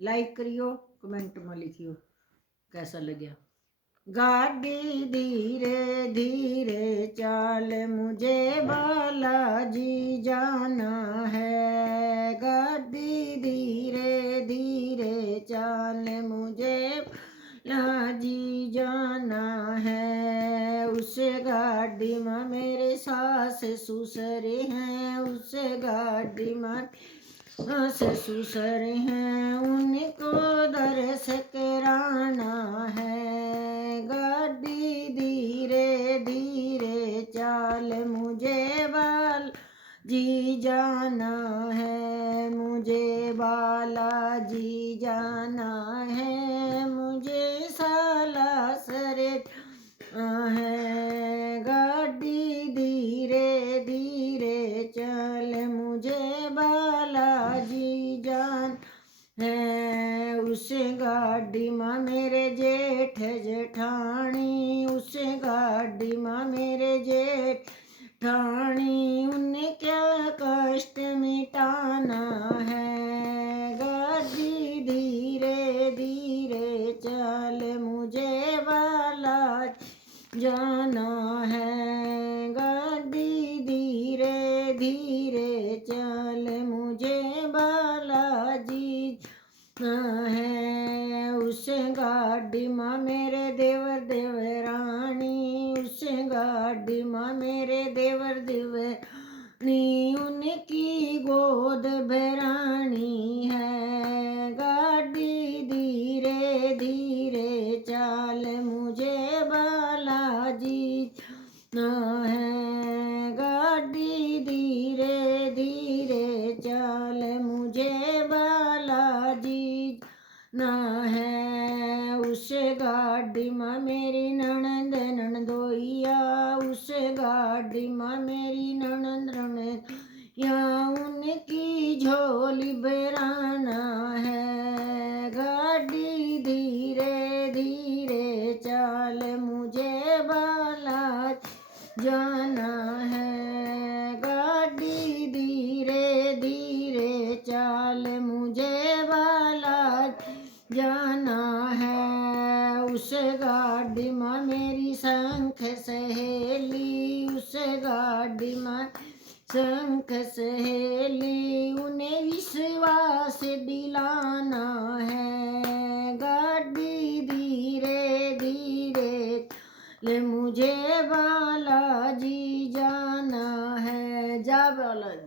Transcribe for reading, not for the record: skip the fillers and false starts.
Like करियो, comment में लिखियो कैसा लगे। गाड़ी धीरे धीरे चाल मुझे बालाजी जाना है, गाड़ी धीरे धीरे चाल मुझे बालाजी जाना है। उस गाड़ी में मेरे सास ससुर हैं, उस गाड़ी में सास ससुर हैं, उनको दर्श कराना है। गाड़ी धीरे धीरे चाल मुझे बालाजी जाना है, मुझे बालाजी जाना है, मुझे सालासर है। गाड़ी धीरे धीरे चल मुझे बालाजी जान है। उस गाड़ी में मेरे जेठ जेठानी, उस गाड़ी में मेरे जेठानी, उन्हें क्या कष्ट मिटाना है। गाड़ी धीरे धीरे चल मुझे बालाजी जाना है, गाड़ी धीरे धीरे चल मुझे बालाजी जाना है। उस गाड़ी में मेरे देवर देवरानी, उस गाड़ी में मेरे देवर देवरानी, उनकी गोद भरानी है। गाड़ी धीरे धीरे चाल मुझे बालाजी जाना है, गाड़ी धीरे धीरे चाल मुझे बालाजी जाना है। उस गाड़ी में मेरी ननद ननदोइया, उस गाड़ी में मेरी ननद ननदोइया, उनकी झोली भराना है। गाड़ी धीरे धीरे चाल मुझे बालाजी जाना है, गाड़ी धीरे धीरे चाल मुझे बालाजी जाना है। उस गाड़ी में मेरी शंख सहेली, उस गाड़ी में शंख सहेली, उन्हें विश्वास दिलाना है। गाड़ी धीरे धीरे ले मुझे बालाजी जाना है। जा बालाजी।